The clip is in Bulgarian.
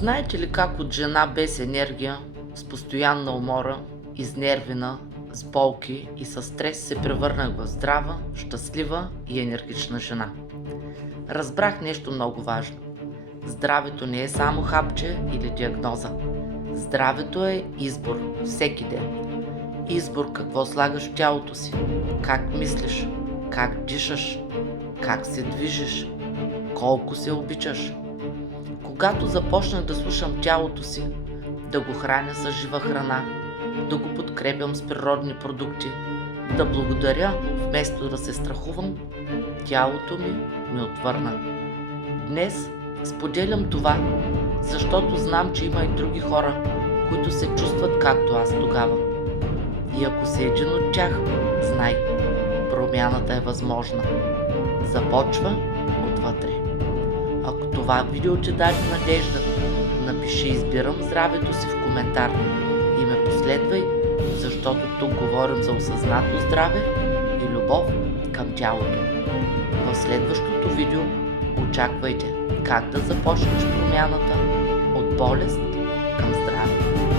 Знаете ли как от жена без енергия, с постоянна умора, изнервена, с болки и със стрес се превърнах в здрава, щастлива и енергична жена? Разбрах нещо много важно. Здравето не е само хапче или диагноза. Здравето е избор всеки ден. Избор какво слагаш в тялото си, как мислиш, как дишаш, как се движиш, колко се обичаш. Когато започнах да слушам тялото си, да го храня с жива храна, да го подкрепям с природни продукти, да благодаря вместо да се страхувам, тялото ми отвърна. Днес споделям това, защото знам, че има и други хора, които се чувстват както аз тогава. И ако си един от тях, знай, промяната е възможна. Започва отвътре. Ако това видео ти даде надежда, напиши "Избирам здравето си" в коментар и ме последвай, защото тук говорим за осъзнато здраве и любов към тялото. В следващото видео очаквайте как да започнеш промяната от болест към здраве.